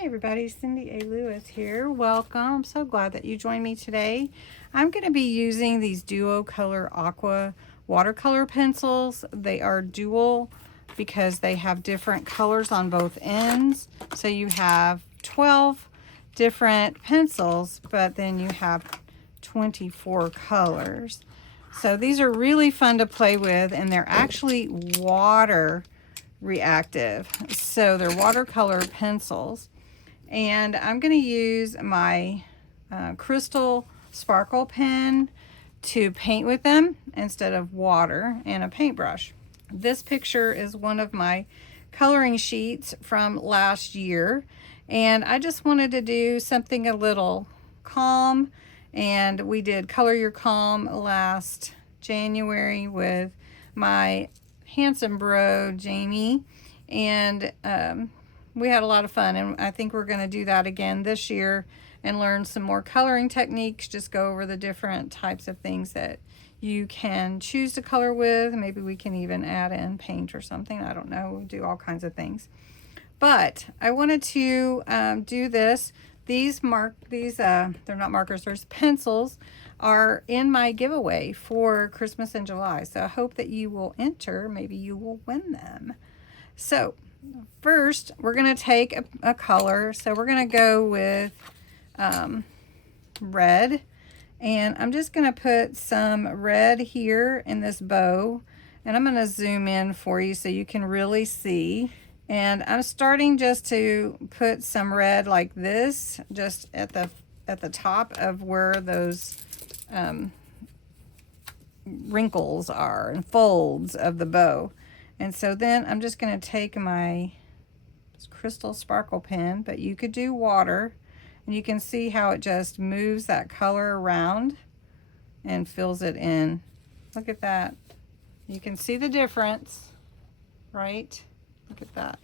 Hey everybody, Cindy A. Lewis here. Welcome. I'm so glad that you joined me today. I'm going to be using these Duo Color Aqua watercolor pencils. They are dual because they have different colors on both ends. So you have 12 different pencils, but then you have 24 colors. So these are really fun to play with, and they're actually water reactive. So they're watercolor pencils. And I'm going to use my crystal sparkle pen to paint with them instead of water and a paintbrush. This picture is one of my coloring sheets from last year, and I just wanted to do something a little calm, and we did Color Your Calm last January with my handsome bro Jamie, and we had a lot of fun, and I think we're going to do that again this year and learn some more coloring techniques, just go over the different types of things that you can choose to color with. Maybe we can even add in paint or something. I don't know, do all kinds of things. But I wanted to do this. They're not markers, there's pencils, are in my giveaway for Christmas in July. So I hope that you will enter. Maybe you will win them. So first, we're going to take a color. So we're going to go with red. And I'm just going to put some red here in this bow. And I'm going to zoom in for you so you can really see. And I'm starting just to put some red like this, just at the top of where those wrinkles are and folds of the bow. And so then I'm just going to take my crystal sparkle pen, but you could do water, and you can see how it just moves that color around and fills it in. Look at that. You can see the difference, right? Look at that.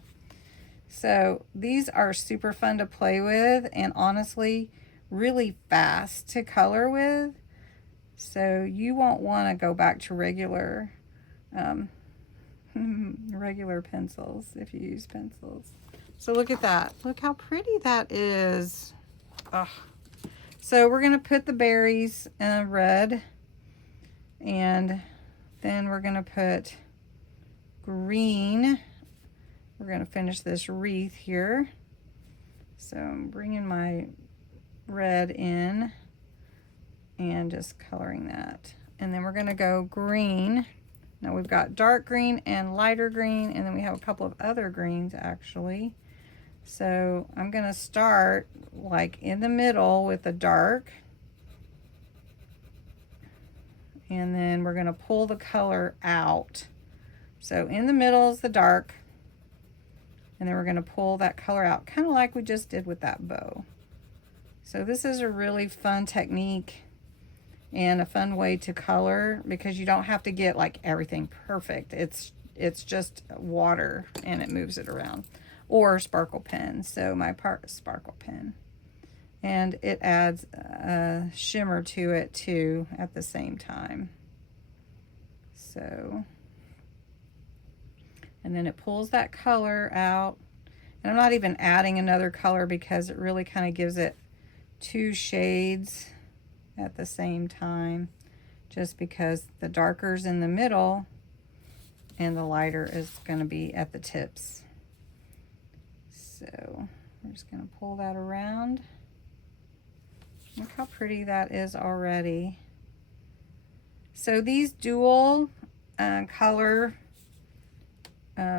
So these are super fun to play with, and honestly really fast to color with. So you won't want to go back to regular pencils if you use pencils. So look at that. Look how pretty that is. Ugh. So we're going to put the berries in red, and then we're going to put green. We're going to finish this wreath here. So I'm bringing my red in and just coloring that. And then we're going to go green. Now we've got dark green and lighter green, and then we have a couple of other greens actually. So I'm going to start like in the middle with the dark, and then we're going to pull the color out. So in the middle is the dark, and then we're going to pull that color out, kind of like we just did with that bow. So this is a really fun technique and a fun way to color, because you don't have to get like everything perfect. It's just water and it moves it around, or sparkle pen. So my sparkle pen, and it adds a shimmer to it too at the same time. So, and then it pulls that color out, and I'm not even adding another color because it really kind of gives it two shades at the same time, just because the darker's in the middle and the lighter is going to be at the tips. So we're just going to pull that around. Look how pretty that is already. So these dual color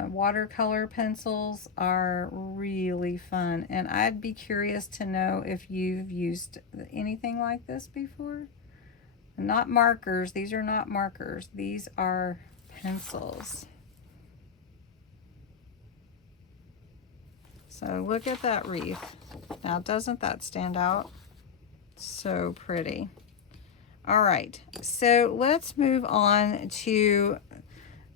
watercolor pencils are really fun, and I'd be curious to know if you've used anything like this before. Not markers. These are not markers. These are pencils. So look at that wreath. Now, doesn't that stand out? So pretty. All right, so let's move on to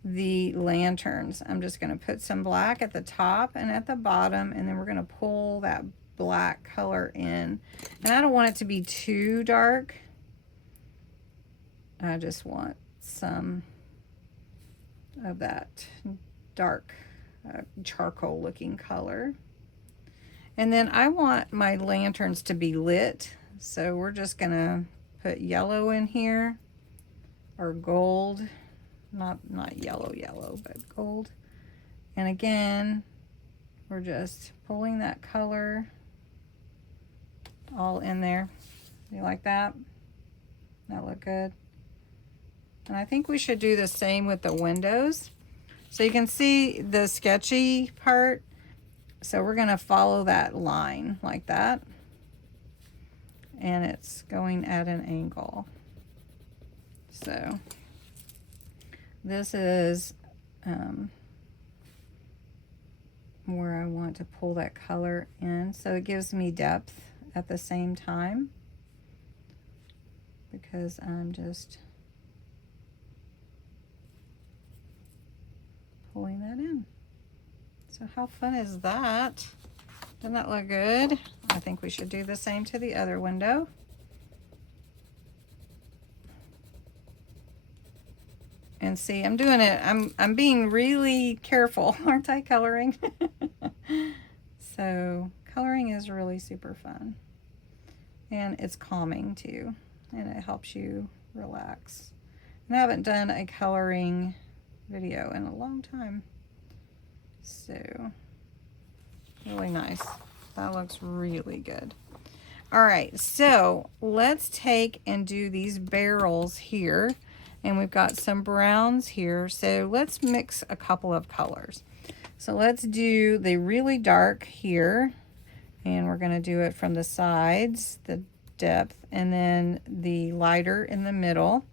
the lanterns. I'm just going to put some black at the top and at the bottom, and then we're going to pull that black color in. And I don't want it to be too dark. I just want some of that dark charcoal looking color. And then I want my lanterns to be lit. So we're just gonna put yellow in here, or gold. Not yellow, but gold. And again, we're just pulling that color all in there. You like that? That look good? And I think we should do the same with the windows. So you can see the sketchy part. So we're gonna follow that line like that. And it's going at an angle. So this is where I want to pull that color in, so it gives me depth at the same time, because I'm just pulling that in. So how fun is that? Doesn't that look good? I think we should do the same to the other window. And see, I'm doing it, I'm being really careful, aren't I, coloring? So coloring is really super fun. And it's calming too. And it helps you relax. And I haven't done a coloring video in a long time. So, really nice. That looks really good. All right, so let's take and do these barrels here. And we've got some browns here, so let's mix a couple of colors. So let's do the really dark here, and we're gonna do it from the sides, the depth, and then the lighter in the middle.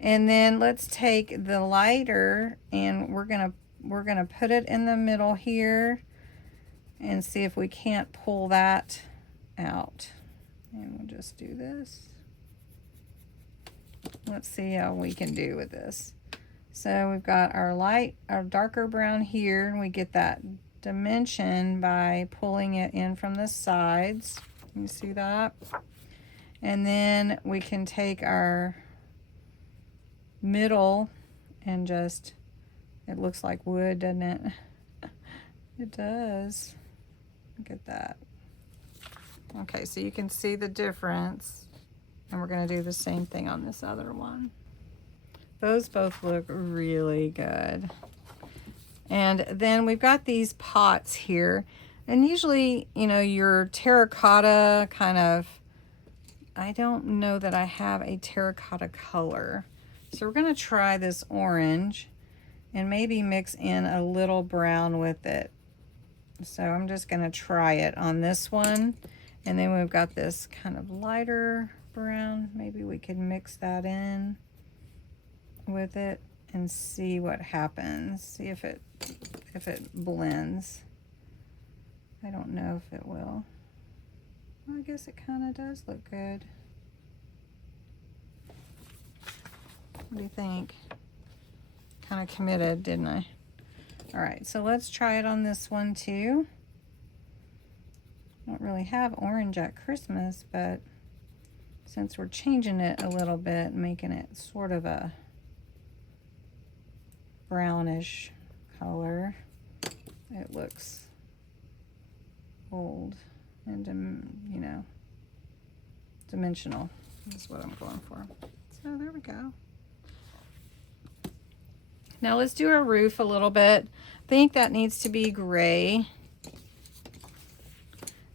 And then let's take the lighter and we're gonna put it in the middle here and see if we can't pull that out. And we'll just do this. Let's see how we can do with this. So we've got our darker brown here, and we get that dimension by pulling it in from the sides. You see that? And then we can take our middle and just, it looks like wood, doesn't it? It does. Look at that. Okay, so you can see the difference. And we're going to do the same thing on this other one. Those both look really good. And then we've got these pots here. And usually, you know, your terracotta kind of, I don't know that I have a terracotta color. So we're going to try this orange and maybe mix in a little brown with it. So I'm just going to try it on this one. And then we've got this kind of lighter brown. Maybe we could mix that in with it and see what happens. See if it blends. I don't know if it will. Well, I guess it kind of does look good. What do you think? Kind of committed, didn't I? All right, so let's try it on this one too. I don't really have orange at Christmas, but since we're changing it a little bit, making it sort of a brownish color, it looks old and, you know, dimensional is what I'm going for. So there we go. Now let's do our roof a little bit. I think that needs to be gray.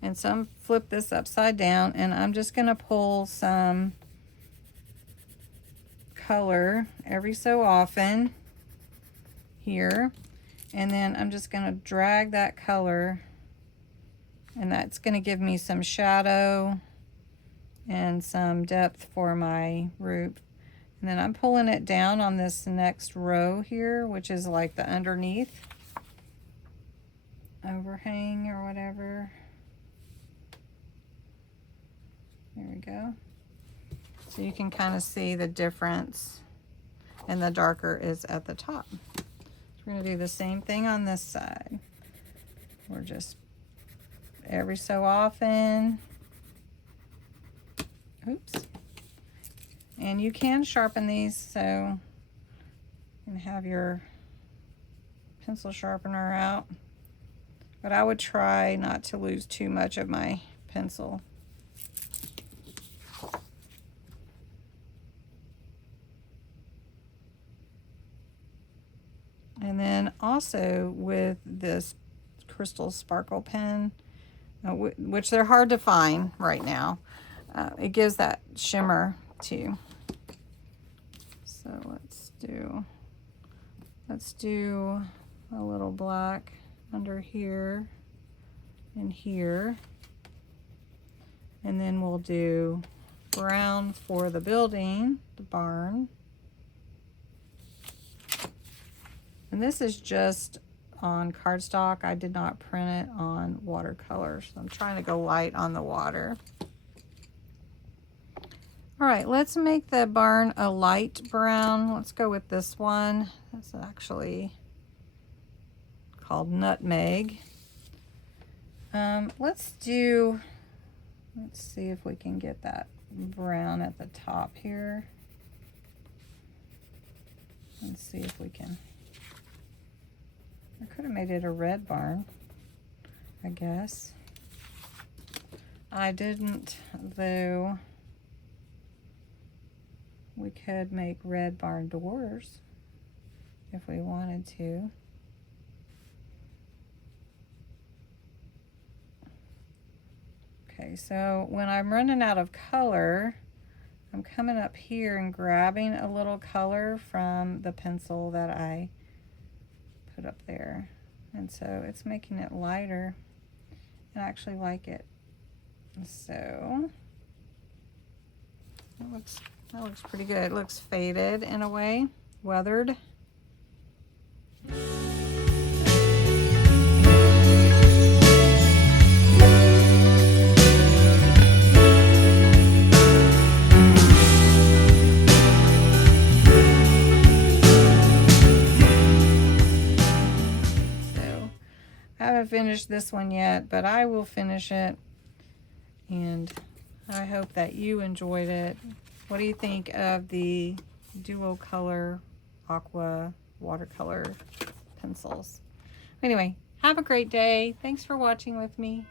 And so I'm flip this upside down, and I'm just gonna pull some color every so often here. And then I'm just gonna drag that color, and that's gonna give me some shadow and some depth for my roof. And then I'm pulling it down on this next row here, which is like the underneath overhang or whatever. There we go. So you can kind of see the difference, and the darker is at the top. So we're going to do the same thing on this side. We're just every so often. Oops. And you can sharpen these, so you can have your pencil sharpener out. but I would try not to lose too much of my pencil. And then also with this crystal sparkle pen, which they're hard to find right now, it gives that shimmer too. So let's do a little black under here and here, and then we'll do brown for the building, the barn. And this is just on cardstock. I did not print it on watercolor, so I'm trying to go light on the water. All right, let's make the barn a light brown. Let's go with this one. That's actually called Nutmeg. Let's see if we can get that brown at the top here. Let's see if we can. I could have made it a red barn, I guess. I didn't, though. We could make red barn doors if we wanted to. Okay, so when I'm running out of color, I'm coming up here and grabbing a little color from the pencil that I put up there, and so it's making it lighter. I actually like it. So that looks pretty good. It looks faded in a way, weathered. I haven't finished this one yet, but I will finish it, and I hope that you enjoyed it. What do you think of the dual color aqua watercolor pencils? Anyway, have a great day. Thanks for watching with me.